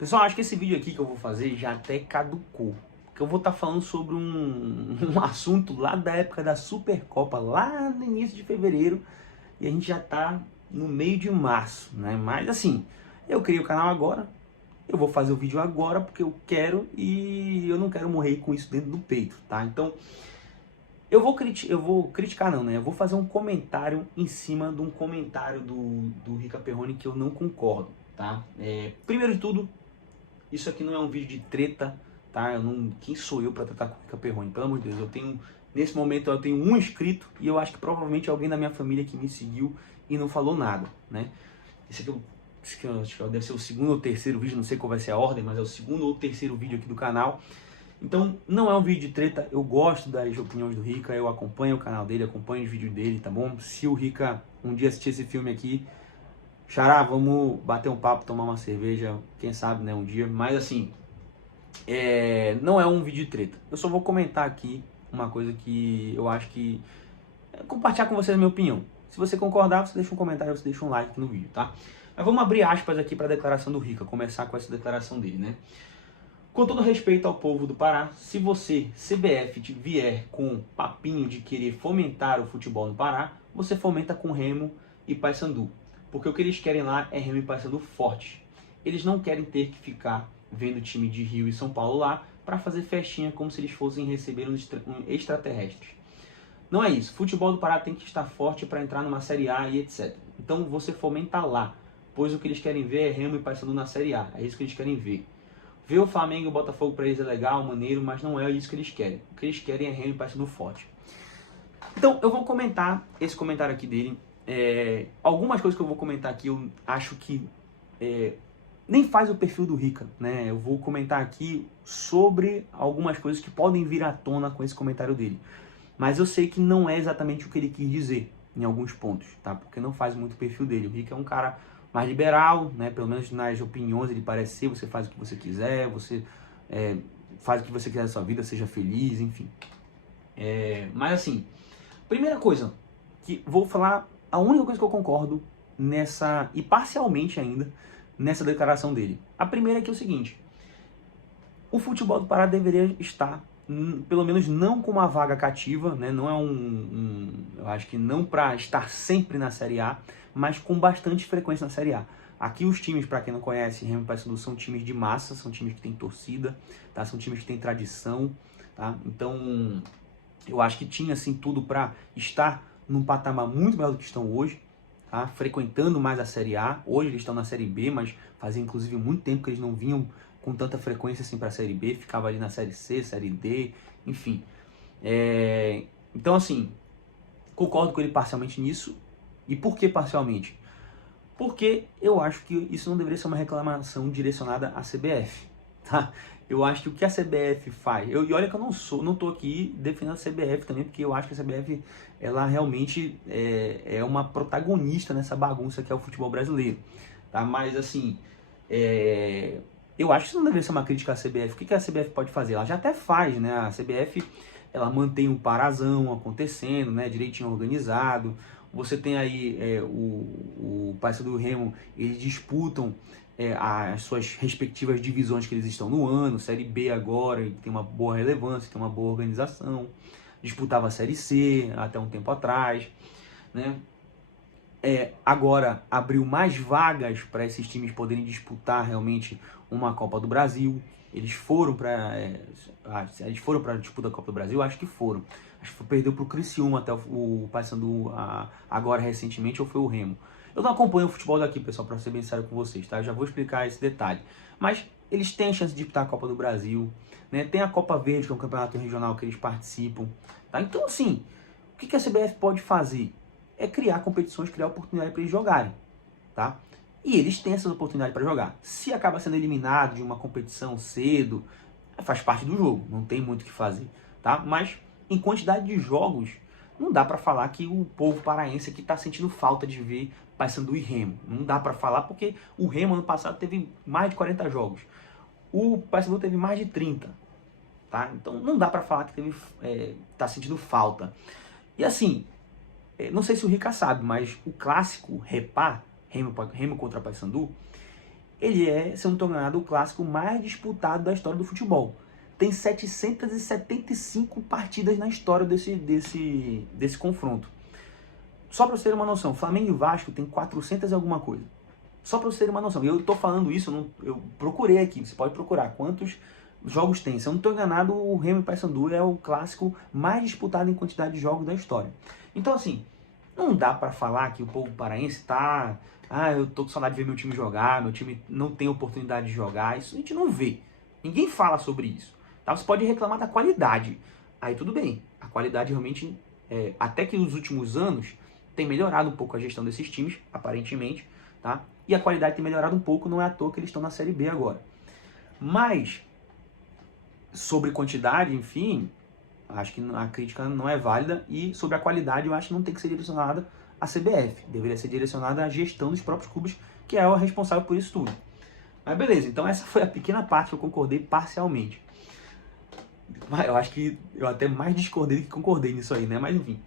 Pessoal, acho que esse vídeo aqui que eu vou fazer já até caducou. Porque eu vou estar falando sobre um assunto lá da época da Supercopa, lá no início de fevereiro. E a gente já tá no meio de março, né? Mas assim, eu criei o canal agora. Eu vou fazer o vídeo agora porque eu quero e eu não quero morrer com isso dentro do peito, tá? Então, eu vou criticar não, né? Eu vou fazer um comentário em cima de um comentário do Rica Perrone que eu não concordo, tá? Primeiro de tudo, isso aqui não é um vídeo de treta, tá? Quem sou eu pra tratar com o Rica Perrone? Pelo amor de Deus, nesse momento eu tenho um inscrito e eu acho que provavelmente é alguém da minha família que me seguiu e não falou nada, né? Esse aqui acho que deve ser o segundo ou terceiro vídeo, não sei qual vai ser a ordem, mas é o segundo ou terceiro vídeo aqui do canal. Então, não é um vídeo de treta, eu gosto das opiniões do Rica, eu acompanho o canal dele, acompanho os vídeos dele, tá bom? Se o Rica um dia assistir esse filme aqui, Xará, vamos bater um papo, tomar uma cerveja, quem sabe, né, um dia. Mas assim, não é um vídeo de treta. Eu só vou comentar aqui uma coisa que eu acho que... compartilhar com vocês a minha opinião. Se você concordar, você deixa um comentário, você deixa um like aqui no vídeo, tá? Mas vamos abrir aspas aqui para a declaração do Rica, começar com essa declaração dele, né? Com todo respeito ao povo do Pará, se você, CBF, vier com papinho de querer fomentar o futebol no Pará, você fomenta com Remo e Paysandu. Porque o que eles querem lá é Remo e Paysandu forte. Eles não querem ter que ficar vendo o time de Rio e São Paulo lá para fazer festinha como se eles fossem receber um extraterrestre. Não é isso. Futebol do Pará tem que estar forte para entrar numa Série A e etc. Então você fomenta lá, pois o que eles querem ver é Remo e Paysandu na Série A. É isso que eles querem ver. Ver o Flamengo e o Botafogo para eles é legal, maneiro, mas não é isso que eles querem. O que eles querem é Remo e Paysandu forte. Então, eu vou comentar esse comentário aqui dele. Algumas coisas que eu vou comentar aqui, eu acho que nem faz o perfil do Rica, né? Eu vou comentar aqui sobre algumas coisas que podem vir à tona com esse comentário dele. Mas eu sei que não é exatamente o que ele quis dizer em alguns pontos, tá? Porque não faz muito o perfil dele. O Rica é um cara mais liberal, né? Pelo menos nas opiniões ele parece ser, você faz o que você quiser, você faz o que você quiser na sua vida, seja feliz, enfim. Mas assim, primeira coisa, que vou falar, a única coisa que eu concordo nessa, e parcialmente ainda, nessa declaração dele. A primeira é que é o seguinte: o futebol do Pará deveria estar, pelo menos não com uma vaga cativa, né? Não é eu acho que não para estar sempre na Série A, mas com bastante frequência na Série A. Aqui os times, para quem não conhece, Remo e Paysandu são times de massa, são times que têm torcida, tá? São times que têm tradição, tá? Então, eu acho que tinha assim tudo para estar num patamar muito melhor do que estão hoje, tá? Frequentando mais a Série A. Hoje eles estão na Série B, mas fazia inclusive muito tempo que eles não vinham com tanta frequência assim para a Série B, ficava ali na Série C, Série D, enfim. Então assim, concordo com ele parcialmente nisso. E por que parcialmente? Porque eu acho que isso não deveria ser uma reclamação direcionada à CBF, tá? Eu acho que o que a CBF faz... E olha que eu não tô aqui defendendo a CBF também, porque eu acho que a CBF, ela realmente é uma protagonista nessa bagunça que é o futebol brasileiro, tá? Mas assim, eu acho que isso não deveria ser uma crítica à CBF. O que a CBF pode fazer? Ela já até faz, né? A CBF, ela mantém um parazão acontecendo, né? Direitinho organizado. Você tem aí o Paysandu e o Remo, eles disputam as suas respectivas divisões que eles estão no ano. Série B agora, ele tem uma boa relevância, tem uma boa organização. Disputava a Série C até um tempo atrás, né? Agora abriu mais vagas para esses times poderem disputar realmente uma Copa do Brasil. Eles foram para a disputa da Copa do Brasil? Acho que foram. Acho que perdeu para o Criciúma até o Paysandu agora recentemente, ou foi o Remo. Eu não acompanho o futebol daqui, pessoal, para ser bem sério com vocês, tá? Eu já vou explicar esse detalhe. Mas eles têm a chance de disputar a Copa do Brasil, né? Tem a Copa Verde, que é um campeonato regional que eles participam, tá? Então, assim, o que a CBF pode fazer? É criar competições, criar oportunidade para eles jogarem, tá? E eles têm essas oportunidades para jogar. Se acaba sendo eliminado de uma competição cedo, faz parte do jogo, não tem muito o que fazer, tá? Mas em quantidade de jogos, não dá para falar que o povo paraense aqui está sentindo falta de ver Paysandu e Remo. Não dá para falar porque o Remo ano passado teve mais de 40 jogos. O Paysandu teve mais de 30, tá? Então não dá para falar que tá sentindo falta. E assim, não sei se o Rica sabe, mas o clássico Repá, Remo contra Paysandu, ele é, se eu não estou enganado, o clássico mais disputado da história do futebol. Tem 775 partidas na história desse confronto. Só para você ter uma noção, Flamengo e Vasco tem 400 e alguma coisa. Só para você ter uma noção. E eu estou falando isso, eu procurei aqui, você pode procurar quantos jogos tem. Se eu não estou enganado, o Remo e Paysandu é o clássico mais disputado em quantidade de jogos da história. Então, assim, não dá para falar que o povo paraense tá... Ah, eu tô com saudade de ver meu time jogar, meu time não tem oportunidade de jogar. Isso a gente não vê. Ninguém fala sobre isso. Tá? Você pode reclamar da qualidade. Aí tudo bem. A qualidade realmente, até que nos últimos anos, tem melhorado um pouco a gestão desses times, aparentemente. Tá? E a qualidade tem melhorado um pouco, não é à toa que eles estão na Série B agora. Mas, sobre quantidade, enfim, acho que a crítica não é válida. E sobre a qualidade, eu acho que não tem que ser direcionada à CBF. Deveria ser direcionada à gestão dos próprios clubes, que é o responsável por isso tudo. Mas beleza, então essa foi a pequena parte que eu concordei parcialmente. Mas eu acho que eu até mais discordei do que concordei nisso aí, né? Mas enfim.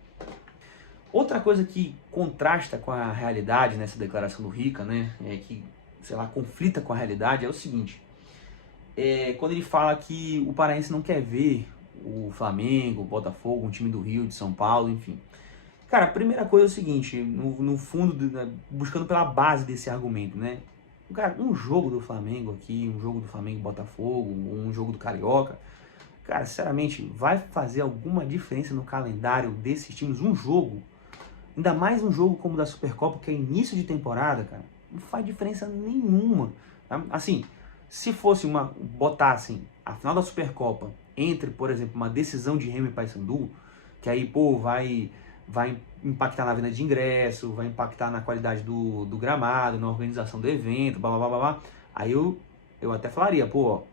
Outra coisa que contrasta com a realidade nessa declaração do Rica, né? Que, sei lá, conflita com a realidade, é o seguinte. Quando ele fala que o paraense não quer ver o Flamengo, o Botafogo, um time do Rio, de São Paulo, enfim. Cara, a primeira coisa é o seguinte, no fundo, buscando pela base desse argumento, né? Cara, um jogo do Flamengo aqui, um jogo do Flamengo e Botafogo, um jogo do Carioca, cara, sinceramente, vai fazer alguma diferença no calendário desses times? Um jogo, ainda mais um jogo como o da Supercopa, que é início de temporada, cara, não faz diferença nenhuma. Tá? Assim, se fosse botassem a final da Supercopa entre, por exemplo, uma decisão de Remo e Paysandu, que aí, pô, vai impactar na venda de ingresso, vai impactar na qualidade do gramado, na organização do evento, blá, blá, blá, blá. Aí eu até falaria, pô,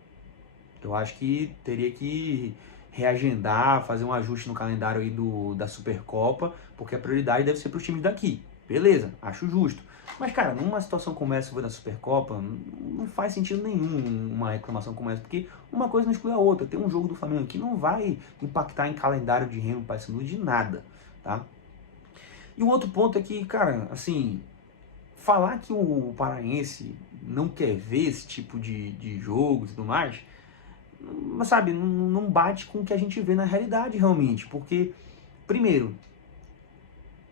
eu acho que teria que reagendar, fazer um ajuste no calendário aí da Supercopa, porque a prioridade deve ser para os times daqui. Beleza, acho justo. Mas, cara, numa situação como essa da Supercopa, não faz sentido nenhum uma reclamação como essa, porque uma coisa não exclui a outra. Ter um jogo do Flamengo aqui não vai impactar em calendário de Remo, Paysandu, de nada, tá? E o outro ponto é que, cara, assim, falar que o paraense não quer ver esse tipo de jogo e tudo mais, mas sabe, não bate com o que a gente vê na realidade realmente, porque, primeiro,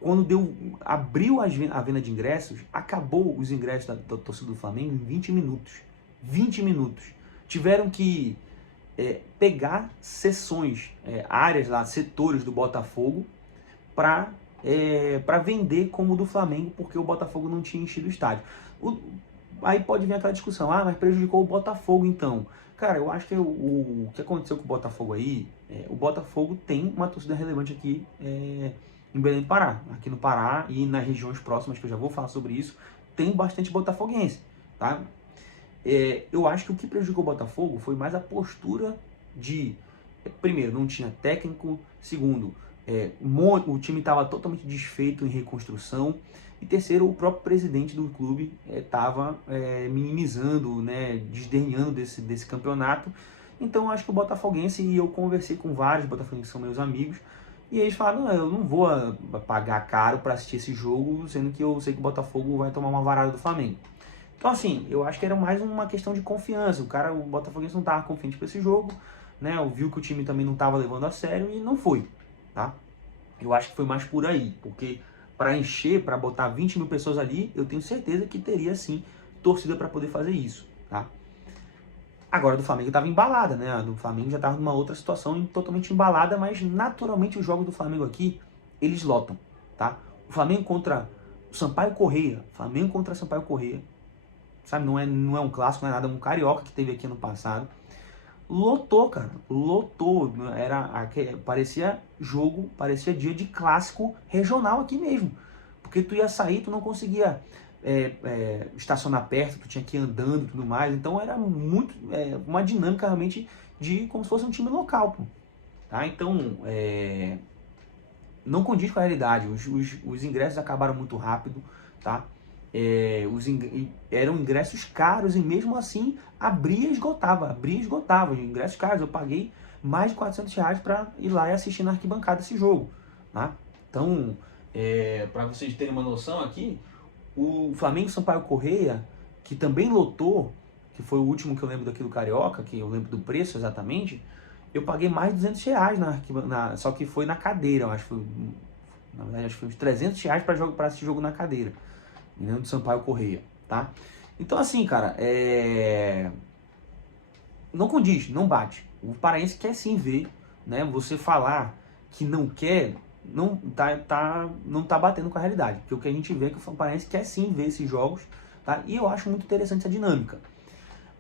quando abriu a venda de ingressos, acabou os ingressos da torcida do Flamengo em 20 minutos. 20 minutos. Tiveram que pegar seções, áreas lá, setores do Botafogo, para vender como o do Flamengo, porque o Botafogo não tinha enchido o estádio. Aí pode vir aquela discussão, mas prejudicou o Botafogo então. Cara, eu acho que o que aconteceu com o Botafogo aí, o Botafogo tem uma torcida relevante aqui em Belém do Pará. Aqui no Pará e nas regiões próximas, que eu já vou falar sobre isso, tem bastante botafoguense, tá? Eu acho que o que prejudicou o Botafogo foi mais a postura de, primeiro, não tinha técnico, segundo, o time estava totalmente desfeito em reconstrução, e terceiro, o próprio presidente do clube estava minimizando, né, desdenhando desse campeonato. Então eu acho que o botafoguense, e eu conversei com vários botafoguenses que são meus amigos, e eles falaram, não, eu não vou pagar caro para assistir esse jogo, sendo que eu sei que o Botafogo vai tomar uma varada do Flamengo. Então assim, eu acho que era mais uma questão de confiança. O botafoguense não estava confiante para esse jogo, né, viu que o time também não estava levando a sério e não foi, tá? Eu acho que foi mais por aí, porque para encher, para botar 20 mil pessoas ali, eu tenho certeza que teria sim torcida para poder fazer isso, tá? Agora do Flamengo estava embalada, né? A do Flamengo já estava numa outra situação totalmente embalada, mas naturalmente os jogos do Flamengo aqui, eles lotam, tá? O Flamengo contra o Sampaio Corrêa, Flamengo contra Sampaio Corrêa, sabe? Não é um clássico, não é nada, um carioca que teve aqui ano passado. Lotou, cara, lotou, parecia dia de clássico regional aqui mesmo, porque tu ia sair, tu não conseguia estacionar perto, tu tinha que ir andando e tudo mais, então era muito, uma dinâmica realmente de como se fosse um time local, pô. Tá? Então, não condiz com a realidade, os ingressos acabaram muito rápido, tá? Eram ingressos caros e mesmo assim abria e esgotava, ingressos caros. Eu paguei mais de R$400 para ir lá e assistir na arquibancada esse jogo, tá? Então, para vocês terem uma noção aqui, o Flamengo Sampaio Corrêa, que também lotou, que foi o último que eu lembro daqui do Carioca, que eu lembro do preço exatamente, eu paguei mais de R$200 só que foi na cadeira, eu acho que foi, na verdade acho que foi uns R$300 para assistir jogo na cadeira, do Sampaio Corrêa, tá? Então assim, cara, não condiz, não bate. O paraense quer sim ver, né? Você falar que não quer, não tá batendo com a realidade. Porque o que a gente vê é que o paraense quer sim ver esses jogos, tá? E eu acho muito interessante essa dinâmica.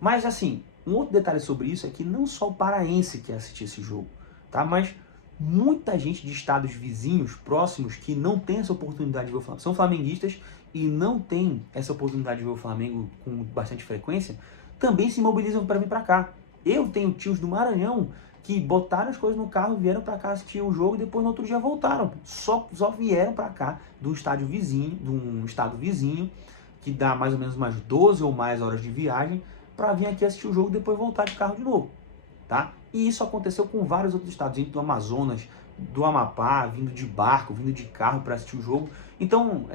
Mas assim, um outro detalhe sobre isso é que não só o paraense quer assistir esse jogo, tá? Mas muita gente de estados vizinhos, próximos, que não tem essa oportunidade de ver o Flamengo, são flamenguistas e não tem essa oportunidade de ver o Flamengo com bastante frequência, também se mobilizam para vir para cá. Eu tenho tios do Maranhão que botaram as coisas no carro, vieram para cá assistir o jogo e depois no outro dia voltaram. Só vieram para cá de um estádio vizinho, de um estado vizinho, que dá mais ou menos umas 12 ou mais horas de viagem, para vir aqui assistir o jogo e depois voltar de carro de novo, tá? E isso aconteceu com vários outros estados, vindo do Amazonas, do Amapá, vindo de barco, vindo de carro para assistir o jogo. Então,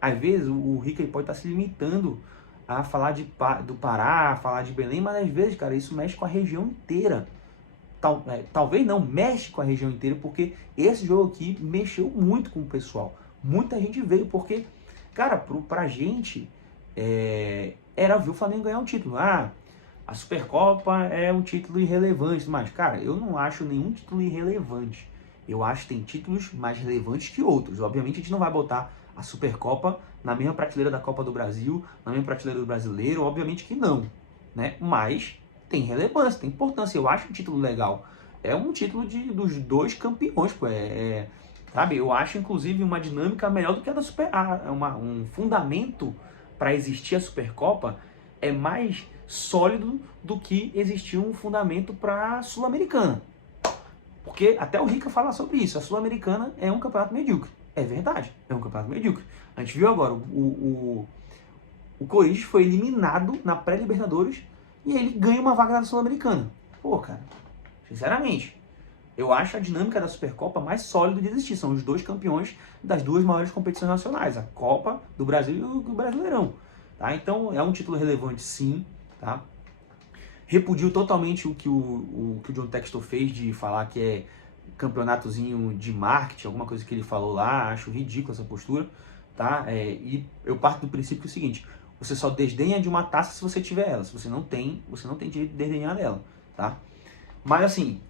às vezes o Rica pode estar se limitando a falar do Pará, falar de Belém, mas às vezes, cara, isso mexe com a região inteira. Talvez não, mexe com a região inteira, porque esse jogo aqui mexeu muito com o pessoal. Muita gente veio, porque, cara, pra gente, era ver o Flamengo ganhar um título. Ah, a Supercopa é um título irrelevante, mas, cara, eu não acho nenhum título irrelevante. Eu acho que tem títulos mais relevantes que outros. Obviamente, a gente não vai botar a Supercopa na mesma prateleira da Copa do Brasil, na mesma prateleira do Brasileiro, obviamente que não, né? Mas tem relevância, tem importância. Eu acho um título legal. É um título dos dois campeões, pô. Sabe? Eu acho, inclusive, uma dinâmica melhor do que a da um fundamento para existir a Supercopa é mais sólido do que existir um fundamento para a Sul-Americana. Porque até o Rica fala sobre isso. A Sul-Americana é um campeonato medíocre. É verdade, é um campeonato medíocre. A gente viu agora, o Corinthians foi eliminado na pré-Libertadores e ele ganha uma vaga na Sul-Americana. Pô, cara, sinceramente, eu acho a dinâmica da Supercopa mais sólida de existir. São os dois campeões das duas maiores competições nacionais, a Copa do Brasil e o Brasileirão. Tá? Então é um título relevante, sim. Tá? Repudio totalmente o que o John Textor fez de falar que é campeonatozinho de marketing, alguma coisa que ele falou lá. Acho ridícula essa postura. Tá? E eu parto do princípio que é o seguinte: você só desdenha de uma taça se você tiver ela. Se você não tem direito de desdenhar dela. Tá? Mas assim,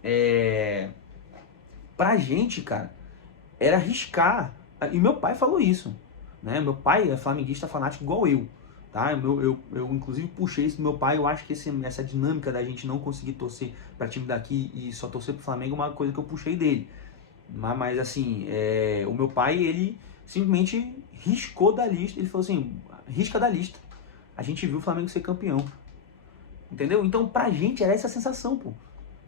pra gente, cara, era arriscar. E meu pai falou isso, né? Meu pai é flamenguista fanático igual eu, tá? Eu inclusive puxei isso do meu pai. Eu acho que essa dinâmica da gente não conseguir torcer pra time daqui e só torcer pro Flamengo é uma coisa que eu puxei dele. Mas assim, o meu pai, ele simplesmente riscou da lista. Ele falou assim, risca da lista. A gente viu o Flamengo ser campeão. Entendeu? Então pra gente era essa sensação, pô.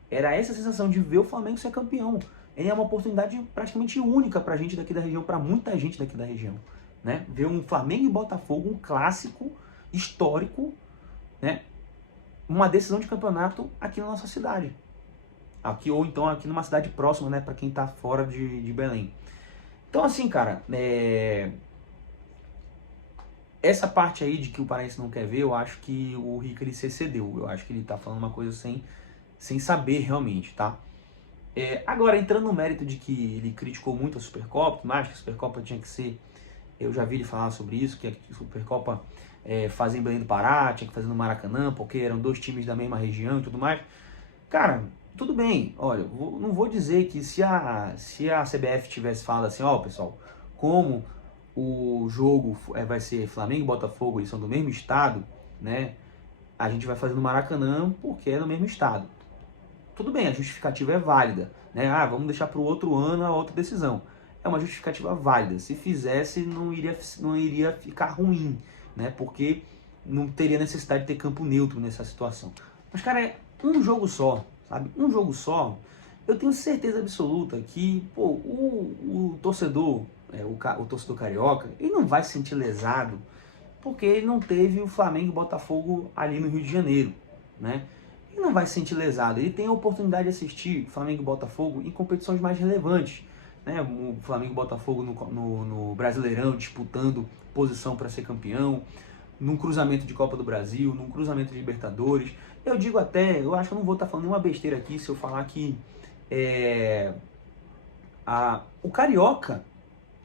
Era essa sensação de ver o Flamengo ser campeão. É uma oportunidade praticamente única pra gente daqui da região, pra muita gente daqui da região, né? Ver um Flamengo e Botafogo, um clássico histórico, né? Uma decisão de campeonato aqui na nossa cidade. Aqui, ou então aqui numa cidade próxima, né? Pra quem tá fora de Belém. Então assim, cara, essa parte aí de que o paraense não quer ver, eu acho que o Rica, ele se excedeu. Eu acho que ele tá falando uma coisa sem saber realmente, tá? Agora, entrando no mérito de que ele criticou muito a Supercopa, mas que a Supercopa tinha que ser, eu já vi ele falar sobre isso, que a Supercopa fazer em Belém do Pará, tinha que fazer no Maracanã, porque eram dois times da mesma região e tudo mais. Cara, tudo bem, olha, não vou dizer que se a CBF tivesse falado assim, ó, pessoal, como o jogo vai ser Flamengo e Botafogo, eles são do mesmo estado, né, a gente vai fazer no Maracanã porque é no mesmo estado. Tudo bem, a justificativa é válida, né? Ah, vamos deixar para o outro ano a outra decisão. É uma justificativa válida. Se fizesse, não iria ficar ruim, né? Porque não teria necessidade de ter campo neutro nessa situação. Mas, cara, é um jogo só, sabe? Um jogo só. Eu tenho certeza absoluta que, pô, o torcedor, o torcedor carioca, ele não vai se sentir lesado porque ele não teve o Flamengo e o Botafogo ali no Rio de Janeiro, né? Ele não vai se sentir lesado, ele tem a oportunidade de assistir Flamengo e Botafogo em competições mais relevantes, né? O Flamengo e Botafogo no Brasileirão disputando posição para ser campeão, num cruzamento de Copa do Brasil, num cruzamento de Libertadores. Eu digo até, eu acho que eu não vou estar falando nenhuma besteira aqui se eu falar que o Carioca,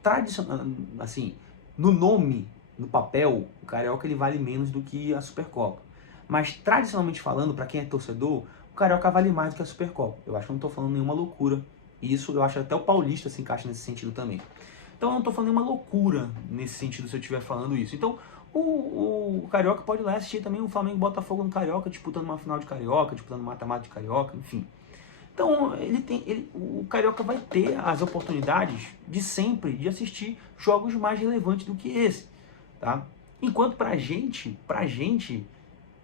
tradicional, assim, no nome, no papel, o Carioca ele vale menos do que a Supercopa. Mas tradicionalmente falando, para quem é torcedor, o Carioca vale mais do que a Supercopa. Eu acho que eu não estou falando nenhuma loucura. Isso eu acho até o Paulista se encaixa nesse sentido também. Então eu não estou falando nenhuma loucura nesse sentido se eu estiver falando isso. Então o Carioca pode ir lá assistir também o Flamengo e Botafogo no Carioca, disputando uma final de Carioca, disputando mata-mata de Carioca, enfim. Então o Carioca vai ter as oportunidades de sempre de assistir jogos mais relevantes do que esse, tá? Enquanto pra gente,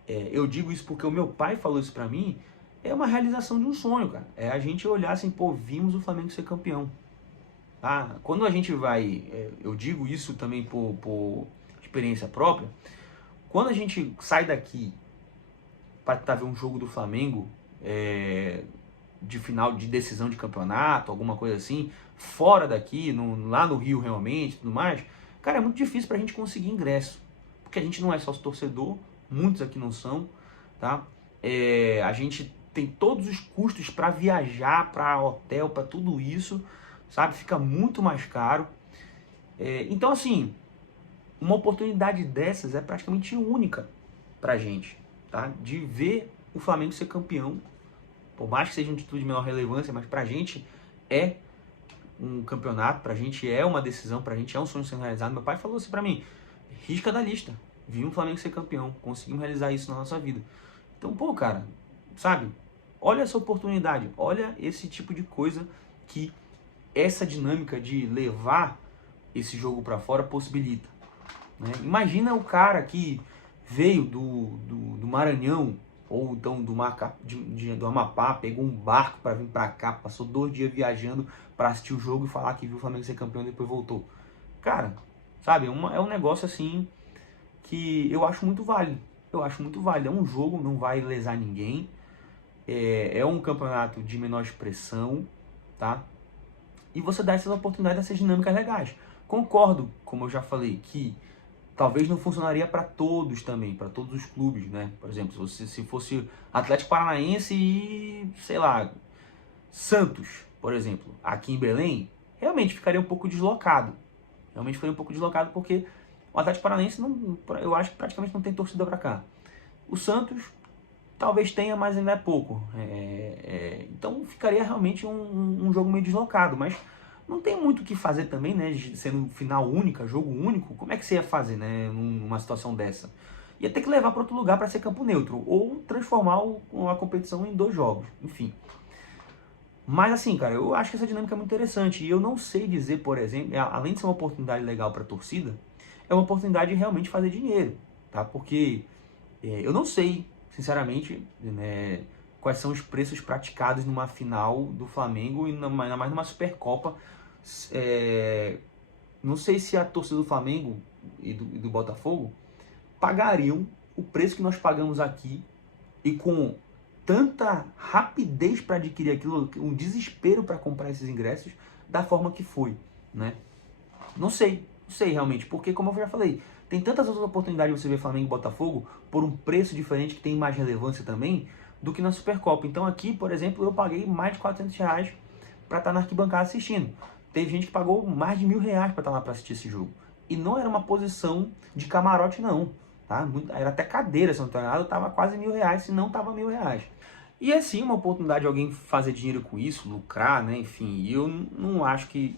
eu digo isso porque o meu pai falou isso pra mim, é uma realização de um sonho, cara. É a gente olhar assim, pô, vimos o Flamengo ser campeão. Tá? Quando a gente vai, eu digo isso também por experiência própria, quando a gente sai daqui para tentar ver um jogo do Flamengo, de final de decisão de campeonato, alguma coisa assim, fora daqui, lá no Rio realmente, tudo mais, cara, é muito difícil pra gente conseguir ingresso, porque a gente não é sócio torcedor, muitos aqui não são, tá? A gente tem todos os custos para viajar, para hotel, para tudo isso, sabe? Fica muito mais caro. Então, assim, uma oportunidade dessas é praticamente única pra gente, tá? De ver o Flamengo ser campeão, por mais que seja um título de menor relevância, mas pra gente é um campeonato, pra gente é uma decisão, pra gente é um sonho sendo realizado. Meu pai falou assim pra mim, risca da lista, vimos o Flamengo ser campeão, conseguimos realizar isso na nossa vida. Então, pô, cara, sabe? Olha essa oportunidade, olha esse tipo de coisa que essa dinâmica de levar esse jogo pra fora possibilita, né? Imagina o cara que veio do Maranhão, ou então do Amapá, pegou um barco para vir para cá, passou 2 dias viajando para assistir o jogo e falar que viu o Flamengo ser campeão e depois voltou. Cara, sabe, é um negócio assim que eu acho muito válido. Eu acho muito válido. É um jogo, não vai lesar ninguém. É um campeonato de menor expressão, tá? E você dá essas oportunidades, essas dinâmicas legais. Concordo, como eu já falei, que talvez não funcionaria para todos também, para todos os clubes, né? Por exemplo, se fosse Atlético Paranaense e, sei lá, Santos, por exemplo, aqui em Belém, realmente ficaria um pouco deslocado. Realmente ficaria um pouco deslocado porque o Atlético Paranaense, eu acho que praticamente não tem torcida para cá. O Santos talvez tenha, mas ainda é pouco. Então ficaria realmente um jogo meio deslocado, mas não tem muito o que fazer também, né? Sendo final única, jogo único, como é que você ia fazer, né? Numa situação dessa? Ia ter que levar para outro lugar para ser campo neutro, ou transformar a competição em 2 jogos, enfim. Mas assim, cara, eu acho que essa dinâmica é muito interessante. E eu não sei dizer, por exemplo, além de ser uma oportunidade legal para a torcida, é uma oportunidade de realmente fazer dinheiro, tá? Porque eu não sei, sinceramente, né, quais são os preços praticados numa final do Flamengo e ainda mais numa Supercopa. Não sei se a torcida do Flamengo e do Botafogo pagariam o preço que nós pagamos aqui e com tanta rapidez para adquirir aquilo, um desespero para comprar esses ingressos da forma que foi, né? Não sei realmente, porque como eu já falei, tem tantas outras oportunidades de você ver Flamengo e Botafogo por um preço diferente que tem mais relevância também do que na Supercopa. Então aqui, por exemplo, eu paguei mais de R$ 400 para estar na arquibancada assistindo. Teve gente que pagou mais de R$ 1.000 para estar lá para assistir esse jogo. E não era uma posição de camarote não, tá? Era até cadeira, se não estou enganado, tava quase R$ 1.000, se não tava R$ 1.000. E é sim uma oportunidade de alguém fazer dinheiro com isso, lucrar, né? Enfim, e eu não acho que...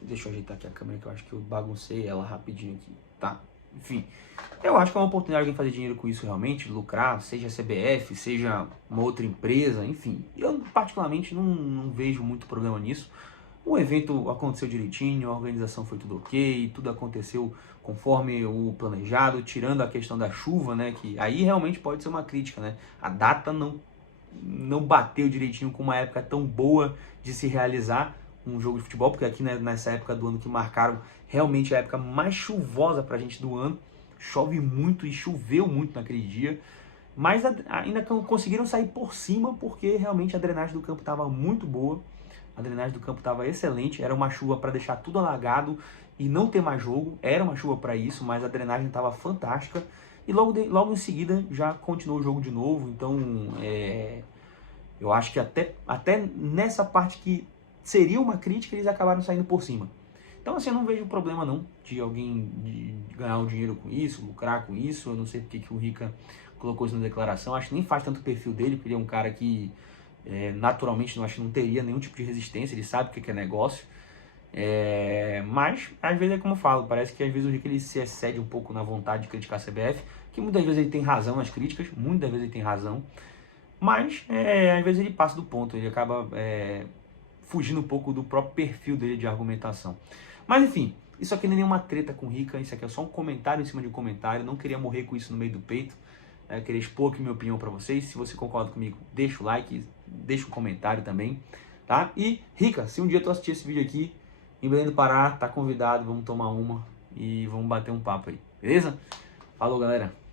Deixa eu ajeitar aqui a câmera que eu acho que eu baguncei ela rapidinho aqui, tá? Enfim, eu acho que é uma oportunidade de alguém fazer dinheiro com isso realmente, lucrar, seja a CBF, seja uma outra empresa, enfim. Eu particularmente não vejo muito problema nisso. O evento aconteceu direitinho, a organização foi tudo ok, tudo aconteceu conforme o planejado, tirando a questão da chuva, né? Que aí realmente pode ser uma crítica, né? A data não bateu direitinho com uma época tão boa de se realizar um jogo de futebol, porque aqui, né, nessa época do ano que marcaram realmente a época mais chuvosa pra gente do ano, chove muito e choveu muito naquele dia, mas ainda conseguiram sair por cima porque realmente a drenagem do campo estava muito boa, a drenagem do campo estava excelente, era uma chuva para deixar tudo alagado e não ter mais jogo, era uma chuva para isso, mas a drenagem estava fantástica. E logo em seguida já continuou o jogo de novo, então eu acho que até nessa parte que seria uma crítica, eles acabaram saindo por cima. Então assim, eu não vejo problema não de alguém de ganhar um dinheiro com isso, lucrar com isso. Eu não sei porque que o Rica colocou isso na declaração, acho que nem faz tanto o perfil dele, porque ele é um cara que naturalmente acho que não teria nenhum tipo de resistência, ele sabe o que é negócio. Mas às vezes é como eu falo, parece que às vezes o Rica ele se excede um pouco na vontade de criticar a CBF, que muitas vezes ele tem razão nas críticas, muitas vezes ele tem razão, mas às vezes ele passa do ponto, ele acaba fugindo um pouco do próprio perfil dele de argumentação. Mas enfim, isso aqui não é nenhuma treta com o Rica, isso aqui é só um comentário em cima de um comentário, não queria morrer com isso no meio do peito, queria expor aqui minha opinião para vocês. Se você concorda comigo, deixa o like, deixa um comentário também, tá? E Rica, se um dia tu assistir esse vídeo aqui, em Belém do Pará, tá convidado, vamos tomar uma e vamos bater um papo aí, beleza? Falou, galera!